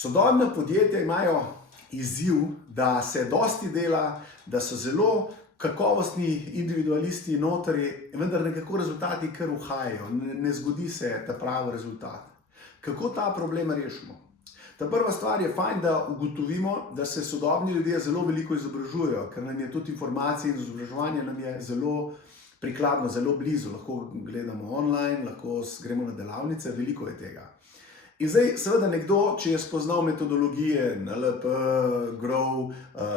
Sodobna podjetja imajo izziv, da se dosti dela, da so zelo kakovostni individualisti notri, vendar nekako rezultati kar uhajajo, ne zgodi se ta pravi rezultat. Kako ta problem rešimo? Ta prva stvar je fajn, da ugotovimo, da se sodobni ljudje zelo veliko izobražujejo, ker nam je tudi informacije in izobraževanje nam je zelo prikladno, zelo blizu. Lahko gledamo online, lahko gremo na delavnice, veliko je tega. In zdaj, seveda nekdo, če je spoznal metodologije NLP, Grow,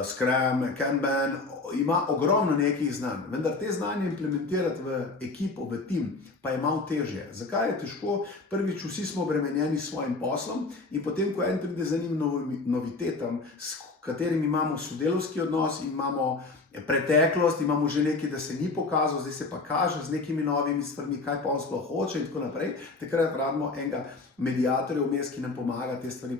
Scrum, Kanban, ima ogromno nekih znanj, vendar te znanje implementirati v ekipo, v tim, pa je malo težje. Zakaj je težko? Prvič, vsi smo obremenjeni s svojim poslom in potem, ko en pride za njim novitetam, s katerimi imamo sodelavski odnos, imamo preteklost, imamo že nekaj, da se ni pokazal, zdaj se pa kaže z nekimi novimi stvarmi, kaj pa on sploh hoče in tako naprej, takrat rabimo enega mediatorja vmes, ki nam pomaga te stvari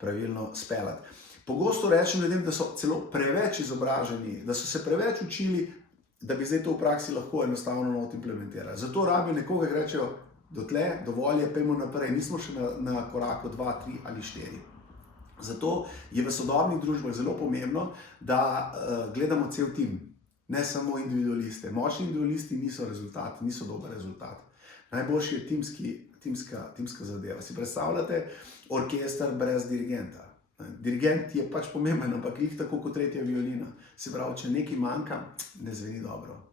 pravilno speljati. Pogosto rečem ljudem, da so celo preveč izobraženi, da so se preveč učili, da bi zdaj to v praksi lahko enostavno not implementirali. Zato rabijo nekoga, ki rečejo, dotle, dovolj je, pejmo naprej, nismo še na koraku 2, 3 ali 4. Zato je v sodobnih družbah zelo pomembno, da gledamo cel tim, ne samo individualiste. Močni individualisti niso rezultat, niso dober rezultat. Najboljši je timska zadeva. Si predstavljate orkester brez dirigenta? Dirigent je pač pomemben, ampak glih tako kot tretja violina. Se pravi, če nekaj manjka, ne zveni dobro.